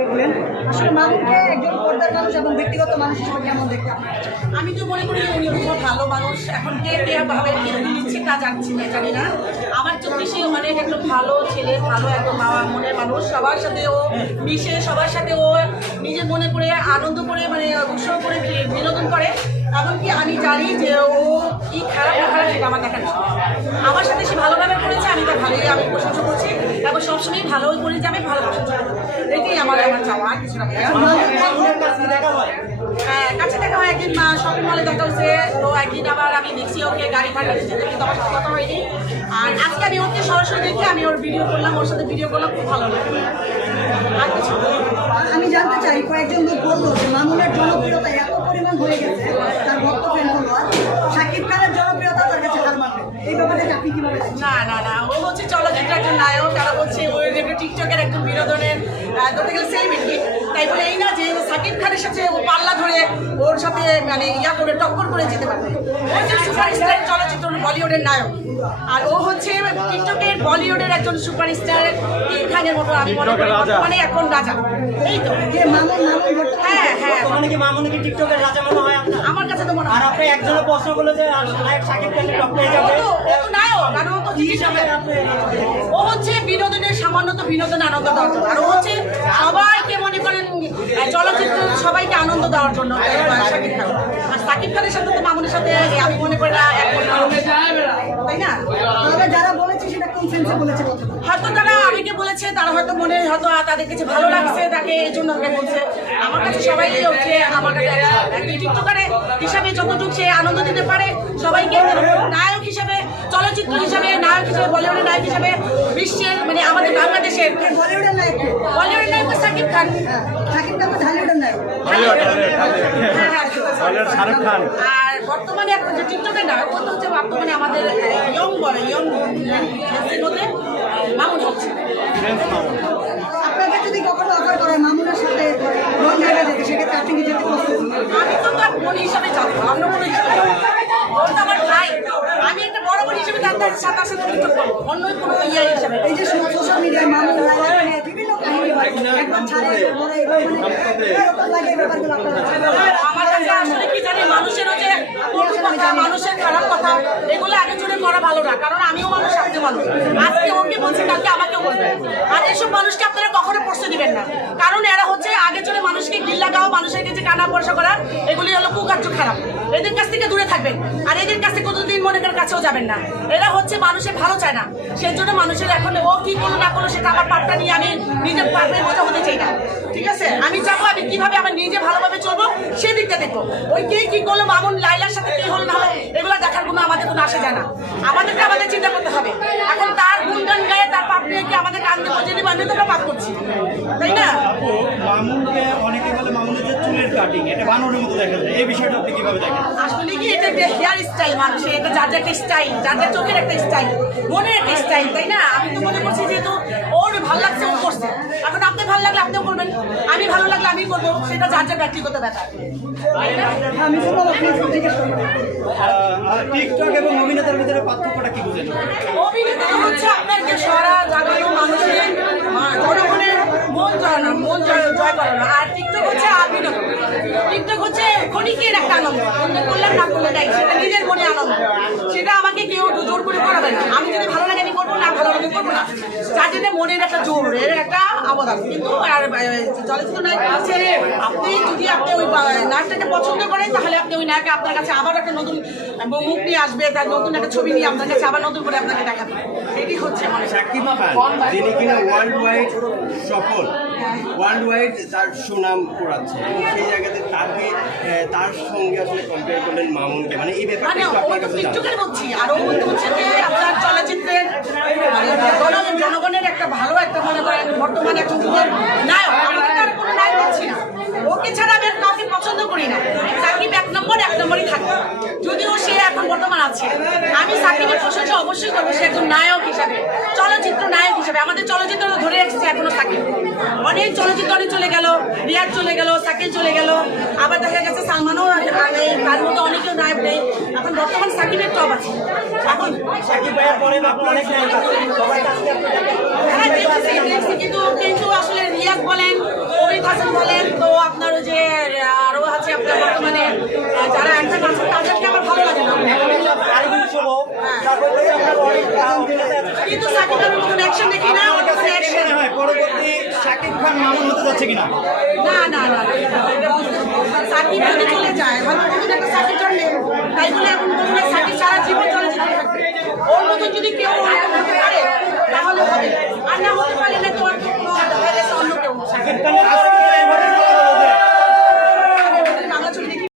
দেখলেন। আসলে মামুনকে একজন পর্দার মানুষ এবং ব্যক্তিগত মানুষ হিসেবে কেমন দেখতে আমি তো মনে করি উনি খুব ভালো মানুষ। এখন কে কে ভাবে নিচ্ছে তা জানছি না, জানি না। আমার চোখে সে অনেক একটা ভালো ছেলে, ভালো একদম বাবা মনের মানুষ। সবার সাথে ও মিশে, সবার সাথে ও নিজের মনে করে আনন্দ করে মানে উৎসব করে বিনোদন করে। এমনকি আমি জানি যে ও কি খারাপ না খারাপ সেটা আমার দেখার। আমার সাথে সে ভালোভাবে করেছে, আমি তার ভালোই, আমি প্রশংসা করছি এবং সবসময় ভালোই করে যাবে ভালো প্রশংসা। এটাই আমার আমার চাওয়া কিছু না হ্যাঁ কাছে দেখা হয় একদিন শপিং মলে দেখা হচ্ছে, তো একদিন আবার আমি দেখছি ওকে গাড়ি ভাড়া দিচ্ছে কিন্তু আমার সাথে কথা হয়নি আর আজকে আমি ওকে সরাসরি দেখে আমি ওর ভিডিও করলাম, ওর সাথে ভিডিও করলাম, খুব ভালো লাগে। আমি জানতে চাই, কয়েকজন লোক বলল যে মামুনের জনপ্রিয়তা এত পরিমাণ হয়ে গেছে, তার ভক্ত ফ্যান সাকিব খানের জনপ্রিয়তা তার কাছে হার মানবে। এই ব্যাপারে আপনি কীভাবে? না না না, ও হচ্ছে চলচ্চিত্র একজন নায়ক, তারা হচ্ছে ওই টিকটকের একজন বিনোদনের ধরতে গেলে সেলিব্রিটি তাই বলে এই না যে সাকিব খানের সাথে ও পাল্লা ধরে ওর সাথে মানে ইয়া করে টক্কর করে যেতে পারবে। ও হচ্ছে সুপারস্টার চলচ্চিত্র বলিউডের নায়ক। আর ও হচ্ছে টিকটকের বলিউডের একজন সুপারস্টার কিং খানের মতো আমি মনে করি। বর্তমানে এখন রাজা। এই তো। যে মামুন মামুন হ্যাঁ হ্যাঁ। মানে কি মামুনি কি টিকটকের রাজা মনে হয় আপনার? আমার কাছে তো মনে আর আপনি একজনের প্রশ্ন করল যে নায়ক শাকিব খানের টপ পেয়ে ও যাবে ও তো নায়ক আর ও তো ও হচ্ছে বিনোদনের সামান্য তো বিনোদন আনন্দ জন্য আর ও হচ্ছে মনে আহ, চলচ্চিত্র সবাইকে আনন্দ দেওয়ার জন্য সাকিব খান। আর সাকিব খানের সাথে তো মামুনের সাথে আমি মনে করি না তাই না? যারা বলেছে কোন সেন্সে বলেছে হয়তো তারা অনেকে বলেছে তারা হয়তো মনে হয়তো তাদের কাছে ভালো লাগছে তাকে এই জন্য বলছে আমার কাছে সবাই হচ্ছে আমার কাছে হিসাবে যতটুকু সে আনন্দ দিতে পারে সবাইকে নায়ক হিসাবে চলচ্চিত্র হিসাবে নায়ক হিসাবে বলিউডের নায়ক হিসাবে বিশ্বের মানে আমাদের বাংলাদেশের বলিউডের নায়ক? বলিউডের নায়ক সাকিব খান হ্যাঁ, শাকিব খান নায়ক হ্যাঁ, হ্যাঁ। শাহরুখ খান আর বর্তমানে এখন যে টিকটকের নায়ক ও তো হচ্ছে বর্তমানে আমাদের ইয়ং বলে ইয়ং মধ্যে মামুন হচ্ছে। আপনাকে যদি কখনো অফার করে মামুনের সাথে লং ড্রাইভে যেতে সেক্ষেত্রে আপনি কি যেতে আমি তো তার বোন হিসাবে যাব অন্য কোনো হিসাবে না। আমার ভাই। আমি একটা বড় বোন হিসেবে তার তার সাথে সাথে টিকটক করব অন্য কোনো ইয়ে হিসাবে। এই যে সোশ্যাল মিডিয়ায় মামুন বিভিন্ন কাহিনী হয়। একবার ছাড়ে পরে মানে? আমার কাছে আসলে কি জানি কটু কথা মানুষের খারাপ কথা, এগুলো আগে জুড়ে করা ভালো না, কারণ আমিও মানুষ আপনি মানুষ। আমাকেও বলবে। আর এসব মানুষকে আপনারা কখনো প্রশ্ন দিবেন না। কারণ এরা হচ্ছে আগে জুড়ে মানুষকে গিল্লা গাও মানুষের কাছে কানা পয়সা এগুলি হলো কুকার্য খারাপ। এদের কাছ থেকে দূরে থাকবেন, আর এদের কাছ থেকে কোনোদিন মনের কাছেও যাবেন না। এরা হচ্ছে মানুষের ভালো চায় না। সেই জন্য মানুষের এখন ও কি করল না করল সেটা আমার পাপটা নিয়ে আমি নিজের পাপের বোঝা হতে চাই না। ঠিক আছে? আমি চাবো আমি কীভাবে আমার নিজে ভালোভাবে চলবো সেই দিকটা দেখব। ওই কে কি করল মামুন লাইলার সাথে কি হলো না এগুলো দেখার কোনো আমাদের কোনো আসে যায় না। আমাদেরকে আমাদের চিন্তা করতে হবে। এখন তার গুণগান গায়ে তার পাপ নিয়ে কি আমাদের কান দিয়ে বুঝে নিবে? আমি পাপ করছি। তাই না? মামুনকে অনেকে বলে মামুনের যে চুলের কাটিং এটা বানরের মতো দেখা যায়। এই বিষয়টা আপনি কীভাবে দেখেন? আসলে কি এটা একটা হেয়ার স্টাইল মানুষের এটা যার যার একটা স্টাইল যার যার চোখের একটা স্টাইল মনের একটা স্টাইল তাই না? আমি তো মনে করছি যেহেতু ওর ভালো লাগছে ও করছে। এখন আপনি ভালো লাগলে আপনিও করবেন। আমি করব সেটা যার যার ব্যক্তিগত ব্যাপার। টিকটক এবং অভিনেতার ভিতরে পার্থক্যটা কি বুঝেন? অভিনেতা হচ্ছে আপনাকে সারা জাগানো মানুষের জনগণের মন জয় না মন জয় জয় করে না। আর টিকটক হচ্ছে আবিনোদন টিকটক হচ্ছে ক্ষণিকের একটা আনন্দ। অন্য করলাম না করলে নাই সেটা নিজের মনে আনন্দ। সেটা আমাকে কেউ জোর করে করাবে না। আমি যদি ভালো লাগে আমি করব না ভালো লাগে করব না। যার জন্য মনের একটা জোর এর একটা অবদান। কিন্তু আর চলচ্চিত্র নায়ক আছে আপনি যদি আপনি ওই নায়কটাকে পছন্দ করেন তাহলে আপনি ওই নায়কে আপনার কাছে আবার একটা নতুন মুখ নিয়ে আসবে তার নতুন একটা ছবি নিয়ে আপনার কাছে আবার নতুন করে আপনাকে দেখাবে। এটি হচ্ছে মানে যিনি কিনা ওয়ার্ল্ড ওয়াইড সফল ওয়ার্ল্ড ওয়াইড তার সুনাম করাচ্ছে সেই জায়গাতে তাকে তার সঙ্গে আসলে কম্পেয়ার করলেন মামুনকে। মানে এই ব্যাপারটা মানে একটু আপনার কাছে জানতে বলছি আর ও বলতে হচ্ছে যে আপনার চলচ্চিত্রের মানে জনগণের একটা ভালো একটা মনে করেন বর্তমানে একজন যুগের নায়ক। আমি তার কোনো নায়ক বলছি না। ওকে ছাড়া আমি কাউকে পছন্দ করি না। সাকিব এক নম্বর এক নম্বরই থাকে যদিও সে এখন বর্তমান আছে। আমি সাকিবের প্রশংসা অবশ্যই করব সে একজন নায়ক হিসাবে চলচ্চিত্র নায়ক হিসাবে। আমাদের চলচ্চিত্র তো ধরে রাখছে এখনও সাকিব অনেক চলচ্চিত্র চলে গেল রিয়াজ চলে গেল সাকিব চলে গেল। আবার দেখা গেছে সালমানও নেই তার মতো অনেকেও নায়ক নেই। এখন বর্তমান সাকিবের টপ আছে। এখন হ্যাঁ কিন্তু কিন্তু আসলে রিয়াজ বলেন হাসান বলেন তো আপনার যে আরও আছে আপনার বর্তমানে যারা অ্যান্সার আছে তাদেরকে আমার ভালো লাগে না। আরেকদিন এখন মামুন হতে যাচ্ছে কিনা না না না সাকিব যদি চলে যায় ভালো নতুন একটা সাকিব জন্মে যদি কেউ তাহলে হবে